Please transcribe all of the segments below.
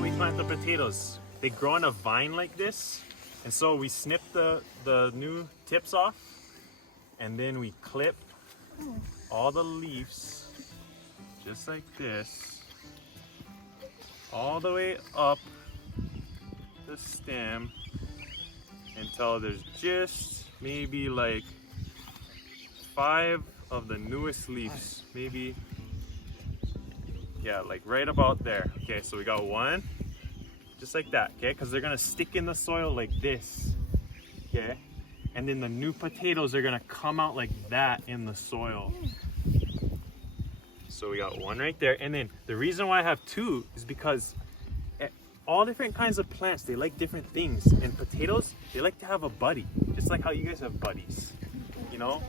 how we plant the potatoes. They grow on a vine like this, and so we snip the new tips off, and then we clip all the leaves just like this all the way up the stem until there's just maybe like 5 of the newest leaves, maybe, yeah, like right about there. Okay, so we got 1 just like that, okay, because they're gonna stick in the soil like this, okay, and then the new potatoes are gonna come out like that in the soil. So we got 1 right there, and then the reason why I have 2 is because all different kinds of plants, they like different things, and potatoes, they like to have a buddy, just like how you guys have buddies, you know?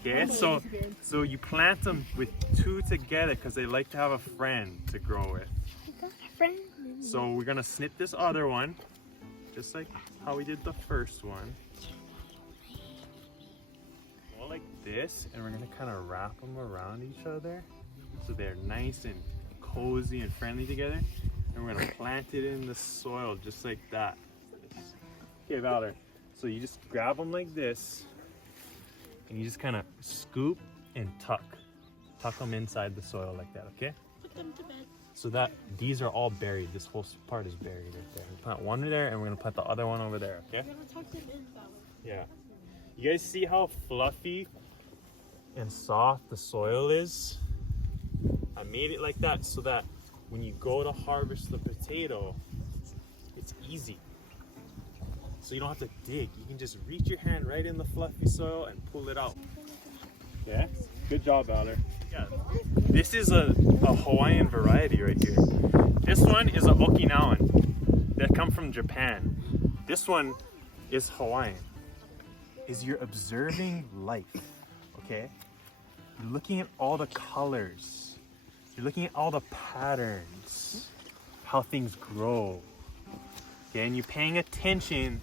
Okay, so you plant them with 2 together because they like to have a friend to grow with. So we're gonna snip this other one, just like how we did the first one. Go like this, and we're gonna kind of wrap them around each other so they're nice and cozy and friendly together. And we're gonna plant it in the soil just like that. Okay, Valor. So you just grab them like this, and you just kind of scoop and tuck them inside the soil like that. Okay. Put them to bed. So that these are all buried. This whole part is buried right there. We plant 1 there, and we're gonna plant the other one over there. Okay. We're gonna tuck them in, Valor. Yeah. You guys see how fluffy and soft the soil is? I made it like that so that when you go to harvest the potato, it's easy. So you don't have to dig. You can just reach your hand right in the fluffy soil and pull it out. Yeah? Good job, Valor. Yeah. This is a Hawaiian variety right here. This one is an Okinawan that come from Japan. This one is Hawaiian. Is you're observing life, okay? You're looking at all the colors. You're looking at all the patterns, how things grow. Okay, and you're paying attention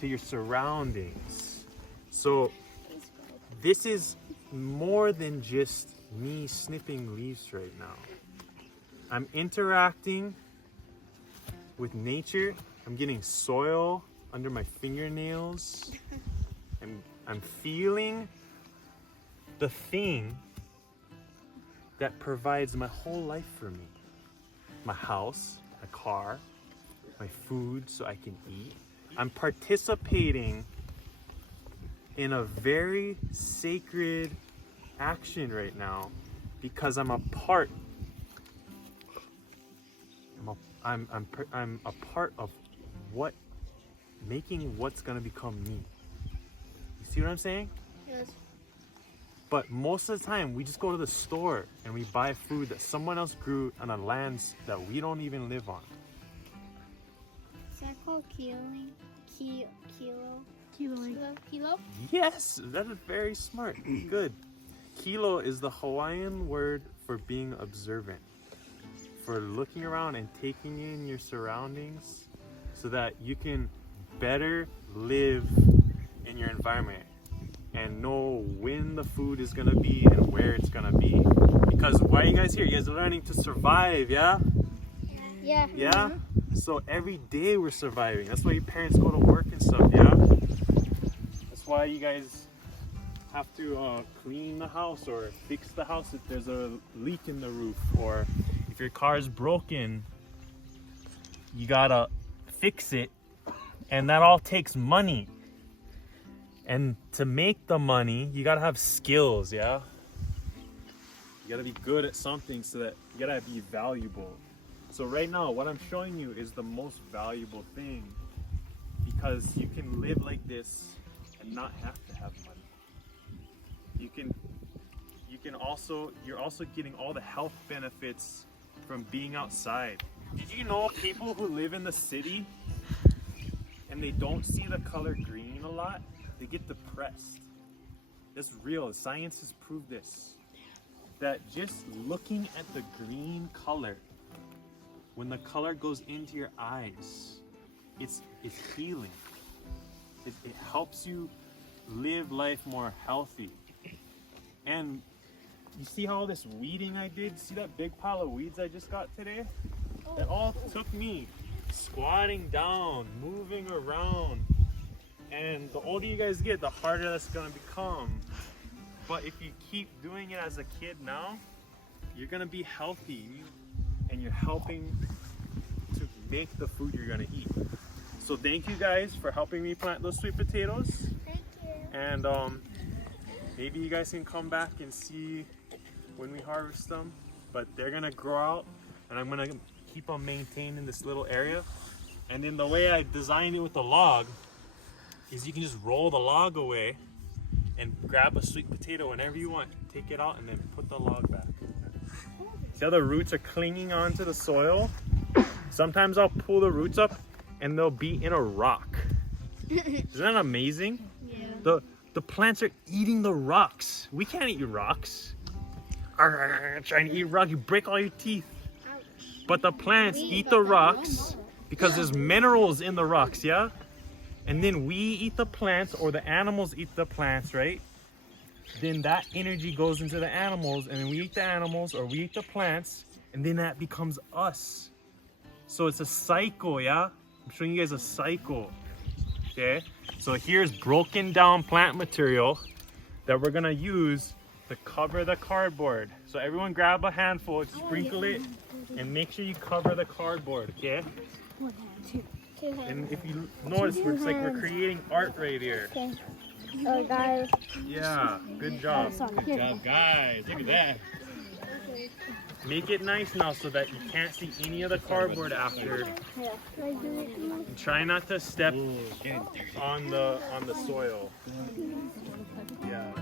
to your surroundings. So this is more than just me snipping leaves right now. I'm interacting with nature. I'm getting soil under my fingernails. I'm feeling the thing that provides my whole life for me. My house, my car, my food so I can eat. I'm participating in a very sacred action right now because I'm a part. I'm a part of making what's gonna become me. You see what I'm saying? Yes. But most of the time, we just go to the store and we buy food that someone else grew on a land that we don't even live on. Is that called kiloing? Kilo? Yes, that is very smart. Good. Kilo is the Hawaiian word for being observant, for looking around and taking in your surroundings so that you can better live in your environment and know when the food is gonna be and where it's gonna be. Because why are you guys here? You guys are learning to survive, yeah? Yeah. Yeah? So every day we're surviving. That's why your parents go to work and stuff, yeah? That's why you guys have to clean the house or fix the house if there's a leak in the roof, or if your car is broken, you gotta fix it, and that all takes money. And to make the money, you gotta have skills, yeah? You gotta be good at something so that you gotta be valuable. So right now, what I'm showing you is the most valuable thing, because you can live like this and not have to have money. You're also getting all the health benefits from being outside. Did you know people who live in the city and they don't see the color green a lot, they get depressed? It's real. Science has proved this. That just looking at the green color, when the color goes into your eyes, it's healing. It helps you live life more healthy. And you see how all this weeding I did? See that big pile of weeds I just got today? It all took me squatting down, moving around. And the older you guys get, the harder that's gonna become. But if you keep doing it as a kid now, you're gonna be healthy and you're helping to make the food you're gonna eat. So thank you guys for helping me plant those sweet potatoes. Thank you. And maybe you guys can come back and see when we harvest them. But they're gonna grow out and I'm gonna keep them maintained in this little area. And then the way I designed it with the log is you can just roll the log away and grab a sweet potato whenever you want. Take it out and then put the log back. See how the roots are clinging onto the soil? Sometimes I'll pull the roots up and they'll be in a rock. Isn't that amazing? Yeah. The plants are eating the rocks. We can't eat rocks. Trying to eat rocks, you break all your teeth. But the plants eat the rocks because there's minerals in the rocks, yeah? And then we eat the plants, or the animals eat the plants, right? Then that energy goes into the animals, and then we eat the animals, or we eat the plants, and then that becomes us. So it's a cycle, yeah? I'm showing you guys a cycle, okay? So here's broken down plant material that we're gonna use to cover the cardboard. So everyone grab a handful, sprinkle it, and make sure you cover the cardboard, okay? And if you notice, it looks like we're creating art right here. Okay. Oh, guys. Yeah, good job. Good job, guys. Look at that. Make it nice now so that you can't see any of the cardboard after. And try not to step on the soil. Yeah.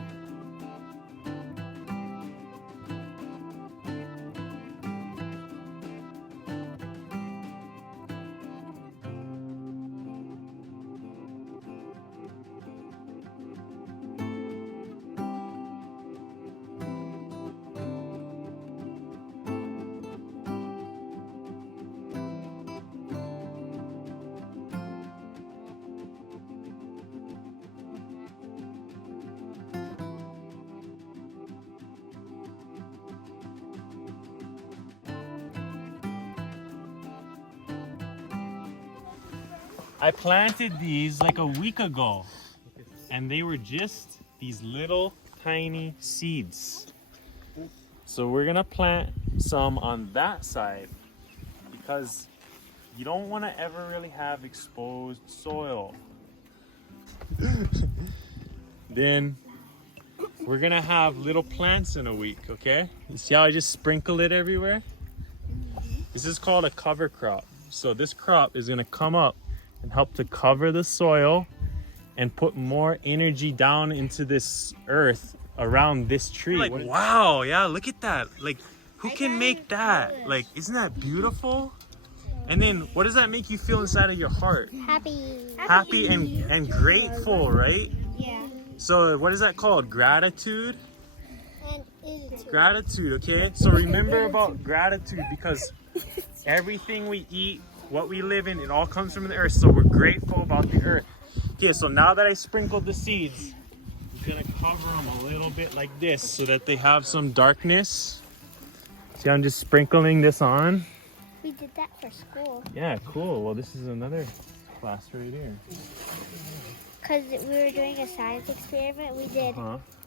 I planted these like a week ago, and they were just these little tiny seeds. So we're gonna plant some on that side because you don't want to ever really have exposed soil. Then we're gonna have little plants in a week, okay? You see how I just sprinkle it everywhere? This is called a cover crop. So this crop is gonna come up and help to cover the soil and put more energy down into this earth around this tree. Like, wow, yeah, look at that. Like, who can make that? Like, isn't that beautiful? And then what does that make you feel inside of your heart? Happy and grateful, right? Yeah. So what is that called? Gratitude? And attitude. Gratitude, okay? So remember about gratitude, because everything we eat, what we live in, it all comes from the earth. So we're grateful about the earth. Okay, so now that I sprinkled the seeds, I'm gonna cover them a little bit like this so that they have some darkness. See, I'm just sprinkling this on. We did that for school. Yeah, cool. Well, this is another class right here. Because we were doing a science experiment. We did.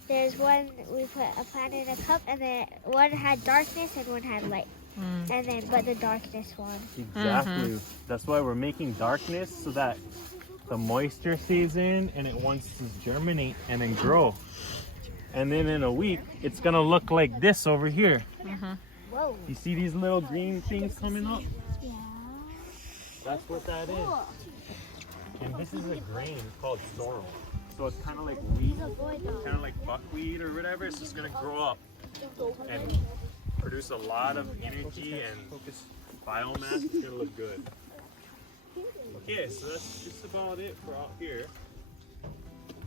There's one, we put a plant in a cup, and then one had darkness and one had light. And then, but the darkness won. Exactly. That's why we're making darkness so that the moisture stays in and it wants to germinate and then grow. And then in a week, it's gonna look like this over here. Whoa. You see these little green things coming up? Yeah. That's what that is. And this is a grain called sorrel. So it's kind of like wheat, kind of like buckwheat or whatever. It's just gonna grow up and produce a lot of energy and biomass. It's gonna look good. Okay, so that's just about it for out here.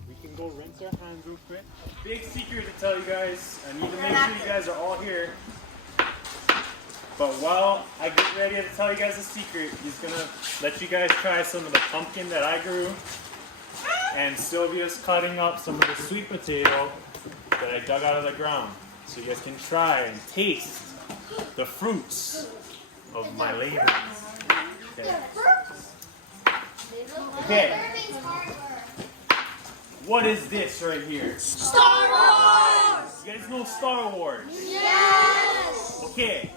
We can go rinse our hands real quick. Big secret to tell you guys. I need to make sure you guys are all here. But while I get ready to tell you guys a secret, he's gonna let you guys try some of the pumpkin that I grew. And Sylvia's cutting up some of the sweet potato that I dug out of the ground. So you guys can try and taste the fruits of my labels. Okay. What is this right here? Star Wars! You guys know Star Wars? Yes! Okay,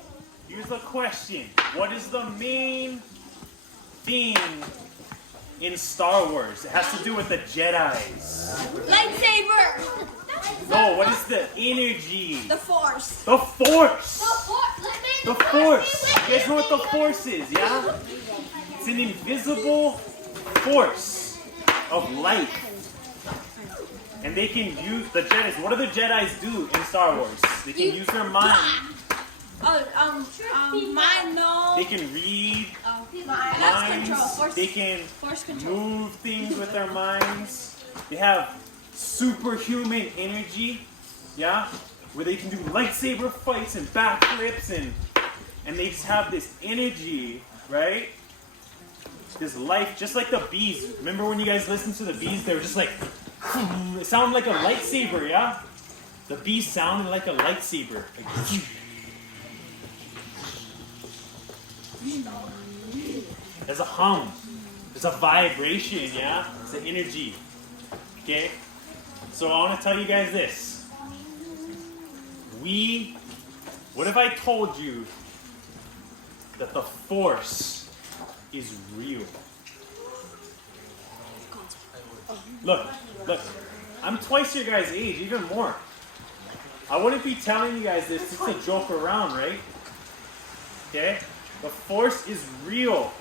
here's the question. What is the main theme in Star Wars? It has to do with the Jedis. Lightsaber! No, what is the energy? The Force. The Force! The The Force! You guys know what the Force is, yeah? It's an invisible force of life. And they can use the Jedis. What do the Jedis do in Star Wars? They can use their mind. Mind no. They can read minds. They can Force control. move things with their minds. They have superhuman energy, yeah? Where they can do lightsaber fights and backflips and they just have this energy, right? This life, just like the bees. Remember when you guys listened to the bees? They were just like, it sounded like a lightsaber, yeah? The bees sounded like a lightsaber. Like, there's a hum. There's a vibration, yeah? It's an energy. Okay? So I want to tell you guys this. What if I told you that the Force is real? Look, I'm twice your guys' age, even more. I wouldn't be telling you guys this just to joke around, right? Okay? The Force is real.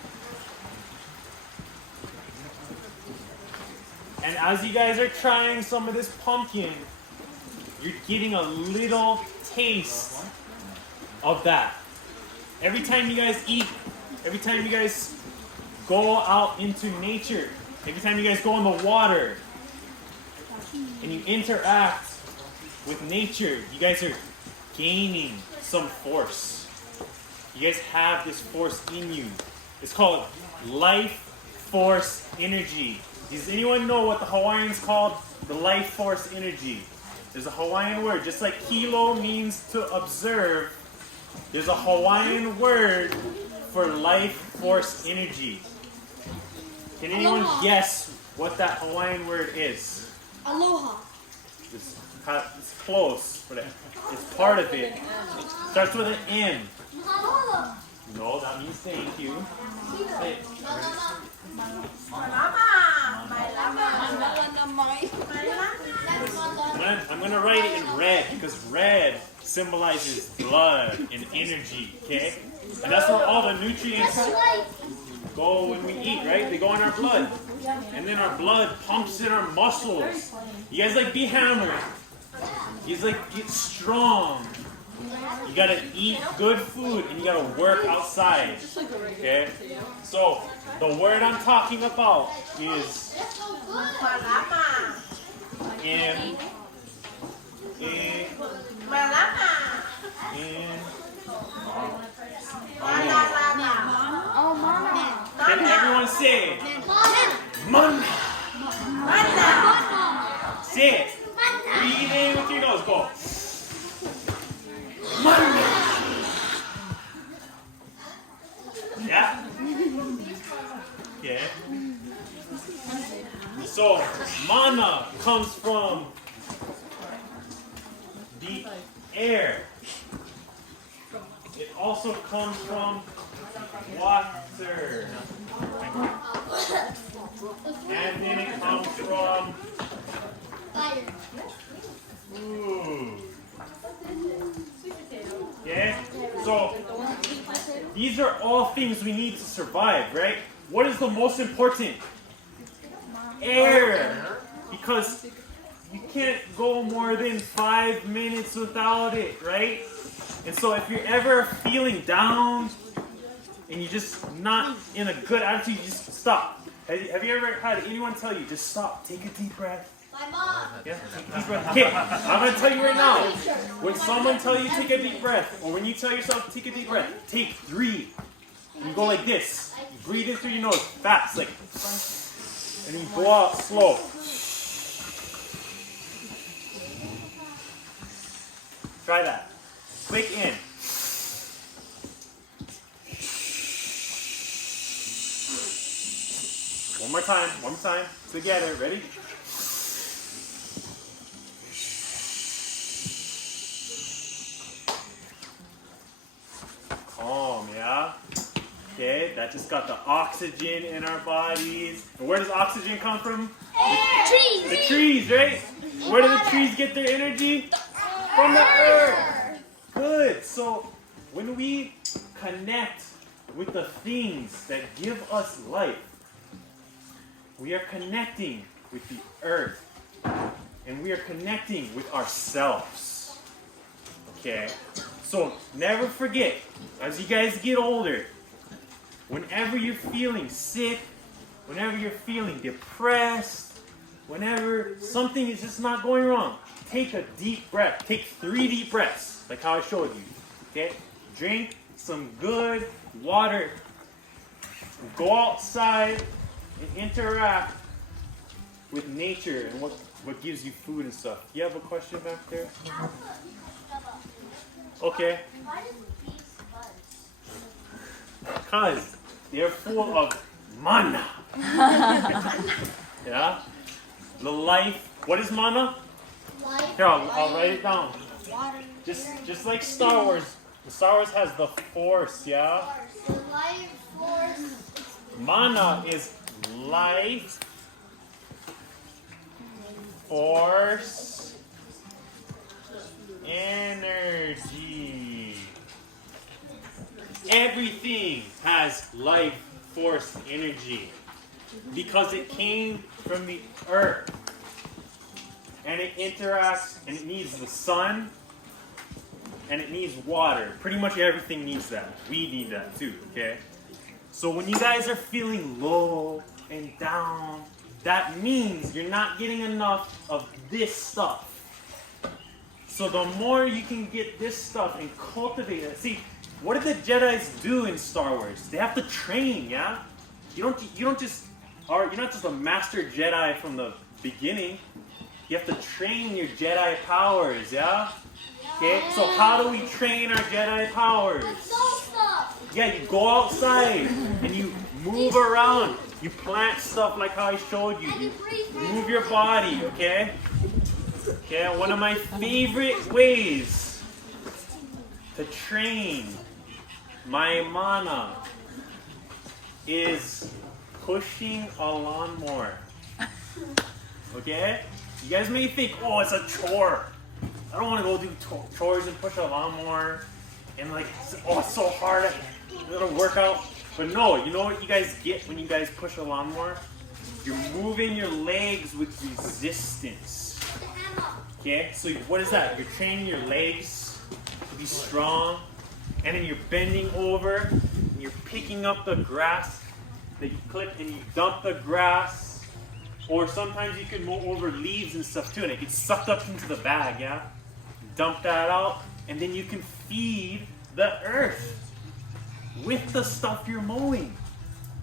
And as you guys are trying some of this pumpkin, you're getting a little taste of that. Every time you guys eat, every time you guys go out into nature, every time you guys go in the water, and you interact with nature, you guys are gaining some force. You guys have this force in you. It's called life force energy. Does anyone know what the Hawaiians called the life force energy? There's a Hawaiian word, just like kilo means to observe, there's a Hawaiian word for life force energy. Can anyone guess what that Hawaiian word is? Aloha. It's close, but it's part of it. Starts with an M. No, that means thank you. Say it. I'm gonna write it in red because red symbolizes blood and energy, okay? And that's where all the nutrients go when we eat, right? They go in our blood. And then our blood pumps in our muscles. You guys like be hammered. You guys like get strong. You gotta eat good food and you gotta work outside. Okay? So the word I'm talking about is Can everyone say it? Mana. Say it. Breathe in with your nose. Go. Mana. Yeah? Okay. So, mana comes from the air. It also comes from water. And then it comes from food. Okay? So, these are all things we need to survive, right? What is the most important? Air. Because you can't go more than 5 minutes without it, right? And so if you're ever feeling down and you're just not in a good attitude, you just stop. Have you ever had anyone tell you, just stop, take a deep breath? My mom. Yeah, take a deep breath. Okay, I'm going to tell you right now. When someone tells you take a deep breath, or when you tell yourself take a deep breath, take 3. And you go like this. You breathe in through your nose, fast, like, and then you blow out slow. Try that. Quick in. time. One more time. Together. Ready? Calm, yeah? Okay, that just got the oxygen in our bodies. And where does oxygen come from? Trees. The trees, right? Where do the trees get their energy? From the earth. Good. So when we connect with the things that give us life, we are connecting with the earth. And we are connecting with ourselves. Okay? So never forget, as you guys get older, whenever you're feeling sick, whenever you're feeling depressed, whenever something is just not going wrong, take a deep breath. Take 3 deep breaths, like how I showed you. Okay? Drink some good water. Go outside and interact with nature and what gives you food and stuff. You have a question back there? Okay. Why does bees buzz? Because they're full of mana. Yeah? The life. What is mana? Life. Here, I'll write it down. Water. Just like Star Wars. Star Wars has the Force, yeah? The life force. Mana is life, force, energy. Everything has life, force, energy because it came from the earth and it interacts and it needs the sun and it needs water. Pretty much everything needs that. We need that too, okay? So when you guys are feeling low and down, that means you're not getting enough of this stuff. So the more you can get this stuff and cultivate it. See, what did the Jedis do in Star Wars? They have to train, yeah? You're not just a master Jedi from the beginning. You have to train your Jedi powers, yeah? Okay, so how do we train our Jedi powers? Yeah, you go outside and you move around. You plant stuff like how I showed you. You move your body, okay? Okay, one of my favorite ways to train my mana is pushing a lawnmower. Okay? You guys may think, oh, it's a chore. I don't want to go do chores and push a lawnmower. And like, oh, it's so hard. It'll work out. But no, you know what you guys get when you guys push a lawnmower? You're moving your legs with resistance. Okay? So what is that? You're training your legs to be strong. And then you're bending over. And you're picking up the grass that you clip and you dump the grass. Or sometimes you can mow over leaves and stuff too. And it gets sucked up into the bag, yeah? Dump that out. And then you can feed the earth with the stuff you're mowing.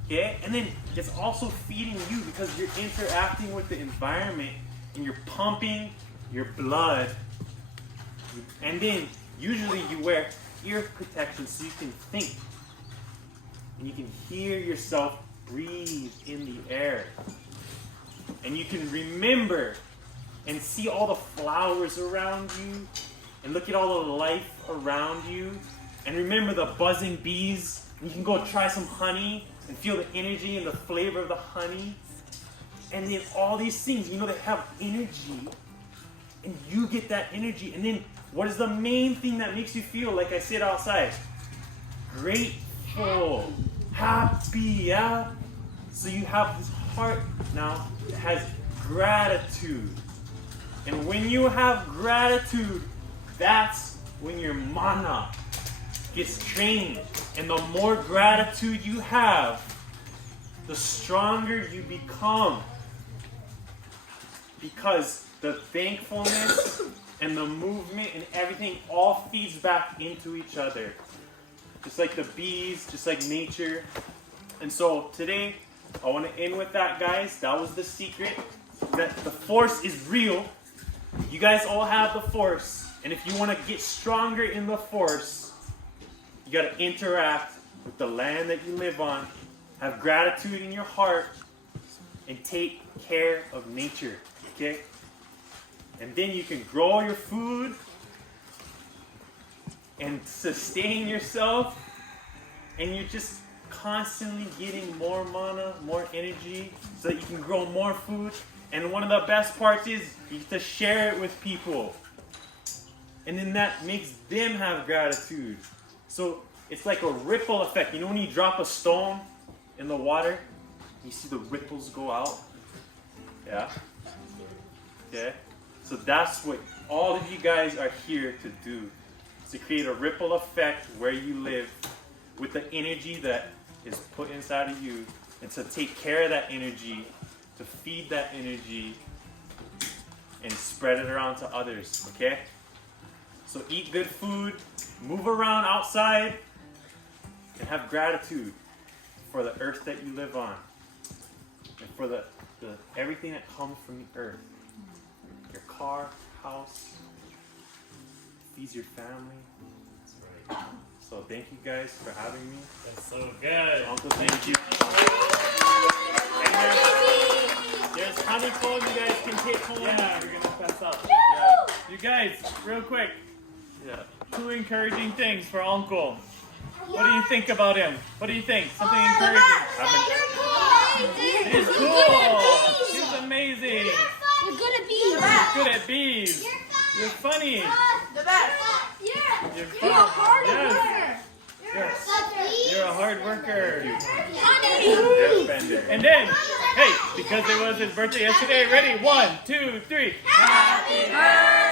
Okay? And then it's also feeding you because you're interacting with the environment and you're pumping your blood. And then usually you wear ear protection so you can think. And you can hear yourself breathe in the air. And you can remember and see all the flowers around you and look at all the life around you. And remember the buzzing bees. You can go try some honey and feel the energy and the flavor of the honey. And then all these things, you know, they have energy. And you get that energy. And then what is the main thing that makes you feel, like I said outside? Grateful. Happy, yeah? So you have this heart now that has gratitude. And when you have gratitude, that's when your mana gets trained. And the more gratitude you have, the stronger you become. Because the thankfulness and the movement and everything all feeds back into each other. Just like the bees, just like nature. And so today, I want to end with that, guys. That was the secret. That the force is real. You guys all have the force. And if you want to get stronger in the force, you got to interact with the land that you live on. Have gratitude in your heart. and take care of nature, okay? And then you can grow your food and sustain yourself, and you're just constantly getting more mana, more energy, so that you can grow more food. And one of the best parts is you get to share it with people. And then that makes them have gratitude. So it's like a ripple effect. You know when you drop a stone in the water, you see the ripples go out? Yeah? Okay? So that's what all of you guys are here to do. To create a ripple effect where you live with the energy that is put inside of you, and to take care of that energy, to feed that energy, and spread it around to others, okay? So eat good food, move around outside, and have gratitude for the earth that you live on, and for the everything that comes from the earth. Your car, house, feeds your family. That's right. So thank you guys for having me. That's so good. Uncle, thank you. And there's honeycomb you guys can take home. Yeah, we're gonna pass out. Yeah. You guys, real quick, Yeah. 2 encouraging things for Uncle. What do you think about him? What do you think? Something encouraging. He's cool. He's amazing. You're good at bees. He's good at bees. You're funny. The best. You're You're a hard Yes. worker. You're a hard worker. Airbender. And then, hey, because it was his birthday yesterday, ready? 1, 2, 3. Happy birthday.